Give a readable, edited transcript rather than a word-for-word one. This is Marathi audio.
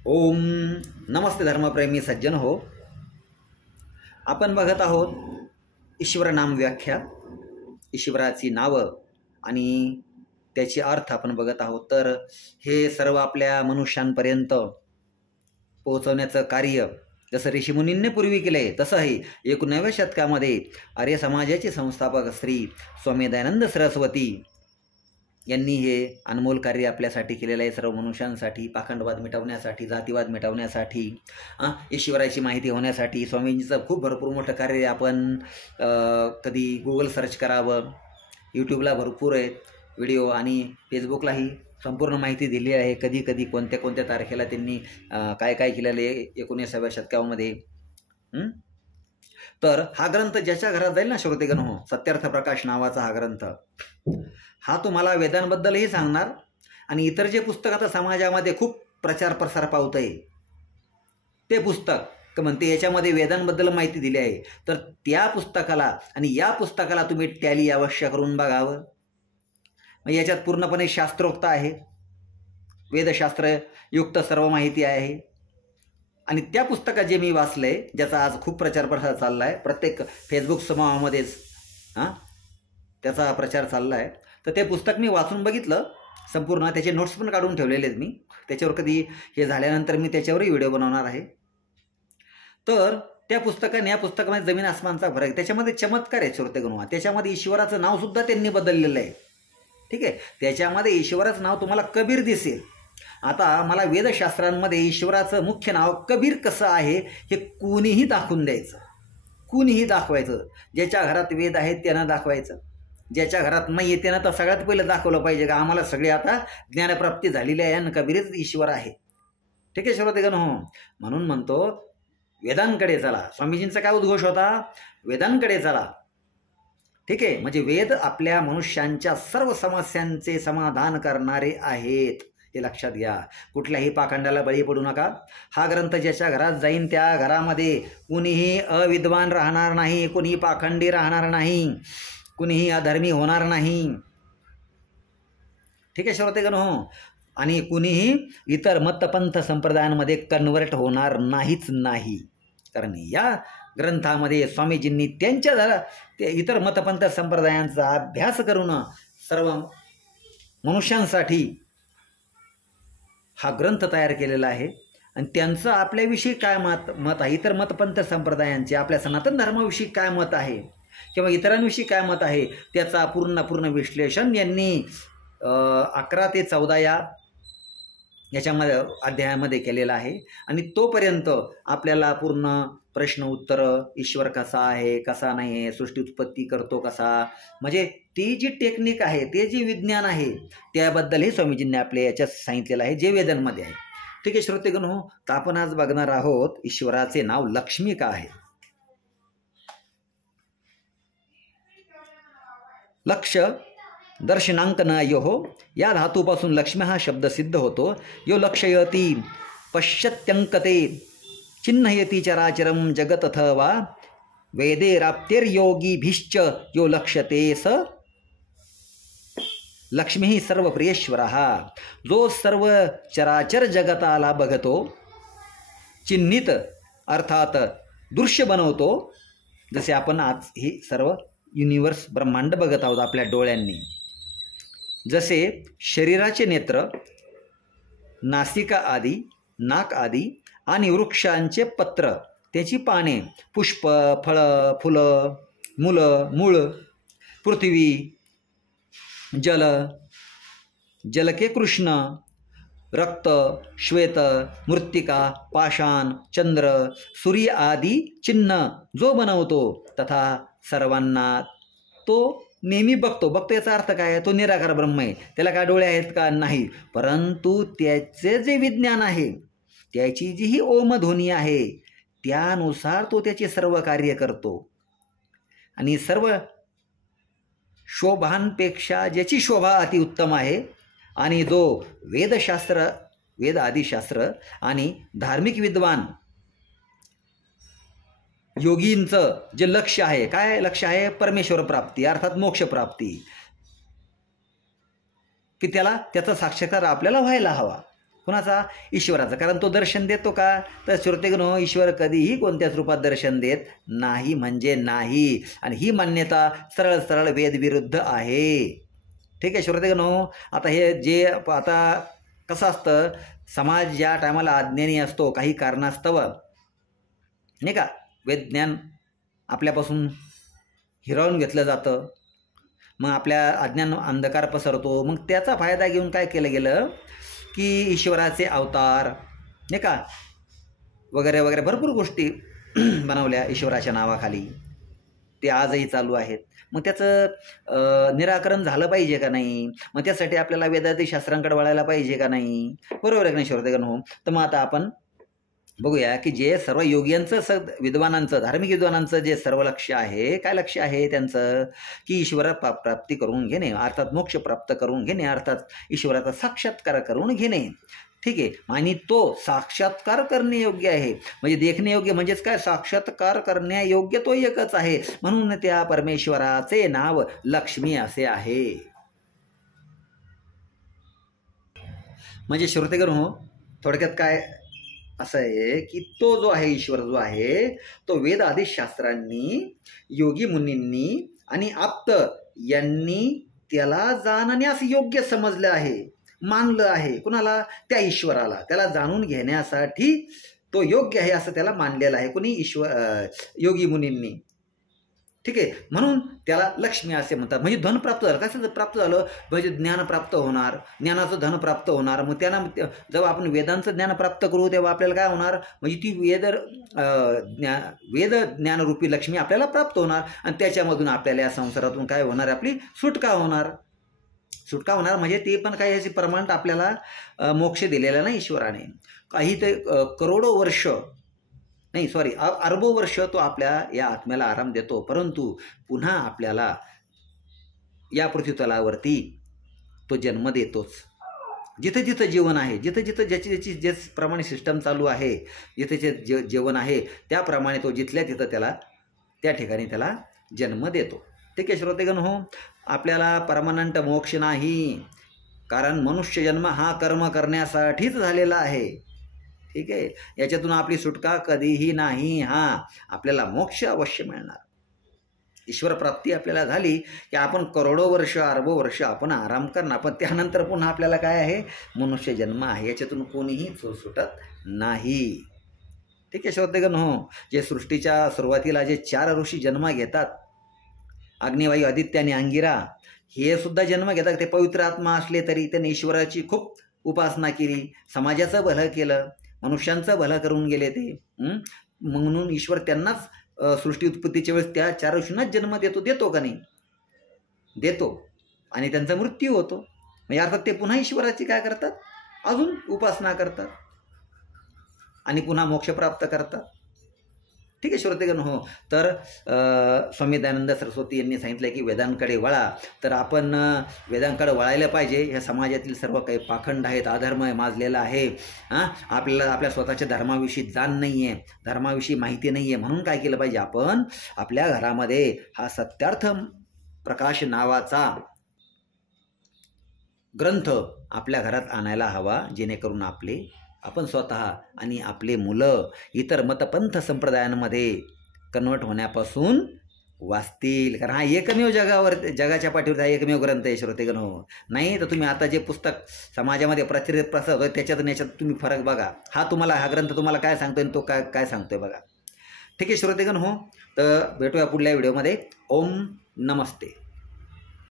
ओम नमस्ते धर्मप्रेमी सज्जन हो. आपण बघत आहोत ईश्वर नाम व्याख्या, ईश्वराची नावं आणि त्याचे अर्थ आपण बघत आहोत. तर हे सर्व आपल्या मनुष्यांपर्यंत पोहोचवण्याचं कार्य जसं ऋषीमुनींनी पूर्वी केले तसंही 19व्या शतकामध्ये आर्य समाजाचे संस्थापक श्री स्वामी दयानंद सरस्वती यांनी हे अनमोल कार्य आपल्यासाठी केलेलं आहे. सर्व मनुष्यांसाठी, पाखंडवाद मिटवण्यासाठी, जातीवाद मिटवण्यासाठी, ईश्वराची माहिती होण्यासाठी स्वामींचं खूप भरपूर मोठं कार्य. आपण कधी गूगल सर्च करावं, यूट्यूबला भरपूर आहेत व्हिडिओ आणि फेसबुकलाही संपूर्ण माहिती दिली आहे. कधी कधी कोणत्या कोणत्या तारखेला त्यांनी काय काय केलेलं आहे 19व्या शतकामध्ये. तर हा ग्रंथ ज्याच्या घरात जाईल ना श्रोतेगण हो, सत्यार्थ प्रकाश नावाचा हा ग्रंथ, हा तुम्हाला वेदांबद्दलही सांगणार आणि इतर जे पुस्तक आता समाजामध्ये खूप प्रचार प्रसार पावतंय ते पुस्तक म्हणते याच्यामध्ये वेदांबद्दल माहिती दिली आहे. तर त्या पुस्तकाला आणि या पुस्तकाला तुम्ही टॅली अवश्य करून बघावं. याच्यात पूर्णपणे शास्त्रोक्त आहे, वेदशास्त्रयुक्त सर्व माहिती आहे. आणि त्या पुस्तकात जे मी वाचलंय, ज्याचा आज खूप प्रचार प्रसार चालला आहे, प्रत्येक फेसबुक समूहामध्येच त्याचा प्रचार चालला आहे. तर ते पुस्तक मी वाचून बघितलं संपूर्ण, त्याचे नोट्स पण काढून ठेवलेले आहेत मी. त्याच्यावर कधी हे झाल्यानंतर मी त्याच्यावरही व्हिडिओ बनवणार आहे. तर त्या पुस्तकाने या पुस्तकामध्ये जमीन आसमानचा फरक, त्याच्यामध्ये चमत्कार आहे श्रोतेगण. त्याच्यामध्ये ईश्वराचं नावसुद्धा त्यांनी बदललेलं आहे. ठीक आहे, त्याच्यामध्ये ईश्वराचं नाव तुम्हाला कबीर दिसेल. आता मला वेदशास्त्रांमध्ये ईश्वराचं मुख्य नाव कबीर कसं आहे हे कोणीही दाखवून द्यायचं, कोणीही दाखवायचं. ज्याच्या घरात वेद आहेत त्यानं दाखवायचं, ज्याच्या घरात नाही आहे त्यानं तर सगळ्यात पहिलं दाखवलं पाहिजे का आम्हाला सगळे आता ज्ञानप्राप्ती झालेली आहे आणि कबीरच ईश्वर आहे. ठीक आहे श्रोतेगण हो. म्हणून म्हणतो वेदांकडे चला. स्वामीजींचा काय उद्घोष होता? वेदांकडे चला. ठीक आहे, म्हणजे वेद आपल्या मनुष्यांच्या सर्व समस्यांचे समाधान करणारे आहेत, हे लक्षात घ्या. कुठल्याही पाखंडाला बळी पडू नका. हा ग्रंथ ज्याच्या घरात जाईन त्या घरामध्ये कुणीही अविद्वान राहणार नाही, कुणीही पाखंडी राहणार नाही, कुणीही अधर्मी होणार नाही. ठीक आहे श्रोतेगण हो. आणि कुणीही इतर मतपंथ संप्रदायांमध्ये कन्वर्ट होणार नाहीच नाही. कारण या ग्रंथामध्ये स्वामीजींनी त्यांच्या इतर मतपंथ संप्रदायांचा अभ्यास करून सर्व मनुष्यांसाठी हा ग्रंथ तयार केलेला आहे. आणि त्यांचं आपल्याविषयी काय मत आहे, इतर मतपंथ संप्रदायांचे आपल्या सनातन धर्माविषयी काय मत आहे किंवा इतरांविषयी काय मत आहे, त्याचा पूर्ण विश्लेषण यांनी 11 ते 14 याच्यामध्ये अध्यायामध्ये केलेला आहे. आणि तोपर्यंत आपल्याला पूर्ण प्रश्न उत्तर, ईश्वर कसा आहे कसा नाही आहे, सृष्टी उत्पत्ती करतो कसा, म्हणजे ती जी टेक्निक आहे, ते जे विज्ञान आहे त्याबद्दलही स्वामीजींनी आपल्या याच्यात सांगितलेलं आहे, जे वेदांमध्ये आहे. ठीक आहे श्रोतेगण हो. तर आपण आज बघणार आहोत ईश्वराचे नाव लक्ष्मी का आहे. लक्ष दर्शनांक न यो, या धातूपासून लक्ष्मी हा शब्द सिद्ध होतो. यो लक्षयती पश्यत्यंकते चिन्हयती चराचरम जगत अथवा वेदेराप्तिर्योगीभिश्च यो लक्ष्यते स लक्ष्मी सर्वप्रियेश्वर. जो सर्व चराचर जगताला बघतो, चिन्हित अर्थात दृश्य बनवतो. जसे आपण आज ही सर्व युनिवर्स ब्रह्मांड बघत आहोत आपल्या डोळ्यांनी. जसे शरीराचे नेत्र, नासिका आदी, नाक आदी आणि वृक्षांचे पत्र, त्याची पाने, पुष्प, फळं, फुलं, मुलं, मूळ, पृथ्वी, जल, जलके कृष्ण, रक्त, श्वेत, मृत्तिका, पाषाण, चंद्र, सूर्य आदी चिन्ह जो बनवतो, तथा सर्वांना तो नेहमी बघतो याचा अर्थ काय आहे, तो निराकार ब्रह्म आहे. त्याला काय डोळे आहेत का? नाही. परंतु त्याचे जे विज्ञान आहे, त्याची जी ही ओमध्वनी आहे, त्यानुसार तो त्याचे सर्व कार्य करतो. आणि सर्व शोभांपेक्षा ज्याची शोभा अतिउत्तम आहे आणि जो वेदशास्त्र, वेद आदिशास्त्र आणि धार्मिक विद्वान योगींचं जे लक्ष्य आहे, काय लक्ष्य आहे? परमेश्वर प्राप्ती अर्थात मोक्ष प्राप्ती, की त्याचा साक्षात्कार आपल्याला व्हायला हवा. कुणाचा? ईश्वराचा. कारण तो दर्शन देतो का? तर श्रोतेगण, ईश्वर कधीही कोणत्याच रूपात दर्शन देत नाही म्हणजे नाही. आणि ही मान्यता सरळ सरळ वेदविरुद्ध आहे. ठीक आहे श्रोतेगण. आता हे जे आता कसं असतं, समाज ज्या टायमाला अज्ञानी असतो काही कारणास्तव, नाही का, वेदज्ञान आपल्यापासून हिरावून घेतलं जातं, मग आपल्या अज्ञान अंधकार पसरतो. मग त्याचा फायदा घेऊन काय केलं गेलं की ईश्वराचे अवतार, नाही का, वगैरे वगैरे भरपूर गोष्टी बनवल्या ईश्वराच्या नावाखाली. ते आजही चालू आहेत. मग त्याचं निराकरण झालं पाहिजे का नाही? मग त्यासाठी आपल्याला वेदांती शास्त्रांकडे वळायला पाहिजे का नाही? बरोबर आहे का नाही श्रोतेगण? हो. तर मग आता आपण बघूया की जे सर्व योग्यांचं विद्वानांचं, धार्मिक विद्वानांचं जे सर्व लक्ष आहे, काय लक्ष आहे त्यांचं? की ईश्वर प्राप्ती करून घेणे, अर्थात मोक्ष प्राप्त करून घेणे, अर्थात ईश्वराचा साक्षात्कार करून घेणे. ठीक आहे. आणि तो साक्षात्कार करणे योग्य आहे, म्हणजे देखणे योग्य म्हणजेच काय? साक्षात्कार करण्यायोग्य तो एकच आहे. म्हणून त्या परमेश्वराचे नाव लक्ष्मी असे आहे. म्हणजे श्रोतेगण हो, थोडक्यात काय असं आहे की तो जो आहे, ईश्वर जो आहे, तो वेद आदी शास्त्रांनी, योगी मुनींनी आणि आप्त यांनी त्याला जाणण्यास योग्य समजलं आहे, मानलं आहे. कुणाला? त्या ईश्वराला. त्याला जाणून घेण्यासाठी तो योग्य आहे असं त्याला मानलेलं आहे. कुणी? योगी मुनींनी. ठीक आहे. म्हणून त्याला लक्ष्मी असे म्हणतात. म्हणजे धन प्राप्त झालं. कसं प्राप्त झालं? म्हणजे ज्ञान प्राप्त होणार, ज्ञानाचं धन प्राप्त होणार. मग त्यांना जेव्हा आपण वेदांचं ज्ञान प्राप्त करू तेव्हा आपल्याला काय होणार? म्हणजे ती वेद ज्ञानरूपी लक्ष्मी आपल्याला प्राप्त होणार आणि त्याच्यामधून आपल्याला या संसारातून काय होणार? आपली सुटका होणार. सुटका होणार म्हणजे ते पण काही अशी परमानंट आपल्याला मोक्ष दिलेला नाही ईश्वराने. काही ते करोडो वर्ष नाही, सॉरी, अरबो वर्ष तो आपल्या या आत्म्याला आराम देतो, परंतु पुन्हा आपल्याला या पृथ्वीतलावरती तो जन्म देतोच. जिथं जिथं जीवन आहे, जिथं जिथं ज्याची ज्याप्रमाणे सिस्टम चालू आहे, जिथे जे जीवन आहे त्याप्रमाणे तो जिथल्या तिथं त्याला त्या ठिकाणी त्याला जन्म देतो. ठीक आहे श्रोतेगण हो. आपल्याला परमनंट मोक्ष नाही, कारण मनुष्य जन्म हा कर्म करण्यासाठीच झालेला आहे. ठीक आहे. याच्यातून आपली सुटका कधीही नाही. आपल्याला मोक्ष अवश्य मिळणार. ईश्वर प्राप्ती आपल्याला झाली की आपण करोडो वर्ष, अरबो वर्ष आपण आराम करणार, पण त्यानंतर पुन्हा आपल्याला काय आहे? मनुष्य जन्म आहे. याच्यातून कोणीही सुटत नाही. ठीक आहे श्रोतेगण हो. जे सृष्टीच्या सुरुवातीला जे 4 ऋषी जन्म घेतात, अग्निवायू, आदित्य आणि अंगिरा, हे सुद्धा जन्म घेतात. ते पवित्र आत्मा असले तरी त्यांनी ईश्वराची खूप उपासना केली, समाजाचं भलं केलं, मनुष्यांचं भलं करून गेले ते. म्हणून ईश्वर त्यांनाच सृष्टी उत्पत्तीच्या वेळेस त्या 4 ऋषींनाच जन्म देतो का नाही? देतो. आणि त्यांचा मृत्यू होतो. म्हणजे अर्थात ते पुन्हा ईश्वराची काय करतात? अजून उपासना करतात आणि पुन्हा मोक्ष प्राप्त करतात. ठीक आहे श्रोतेगण हो. तर स्वामी दयानंद सरस्वती यांनी सांगितलं की वेदांकडे वळा. तर आपण वेदांकडे वळायला पाहिजे. ह्या समाजातील सर्व काही पाखंड आहेत, अधर्म माजलेला आहे. आपल्याला आपल्या स्वतःच्या धर्माविषयी जाण नाही आहे, धर्माविषयी माहिती नाही आहे. म्हणून काय केलं पाहिजे? आपण आपल्या घरामध्ये हा सत्यार्थ प्रकाश नावाचा ग्रंथ आपल्या घरात आणायला हवा, जेणेकरून आपण स्वतः आणि आपले मुलं इतर मतपंथ संप्रदायांमध्ये कन्वर्ट होण्यापासून वाचतील. कारण हा एकमेव जगाच्या पाठीवर हा एकमेव ग्रंथ आहे श्रोतेगण हो. नाही तर तुम्ही आता जे पुस्तक समाजामध्ये प्रसार होतं त्याच्यात याच्यात तुम्ही फरक बघा. हा ग्रंथ तुम्हाला काय सांगतोय आणि तो काय सांगतोय बघा. ठीक आहे श्रोतेगण हो. तर भेटूया पुढल्या व्हिडिओमध्ये. ओम नमस्ते.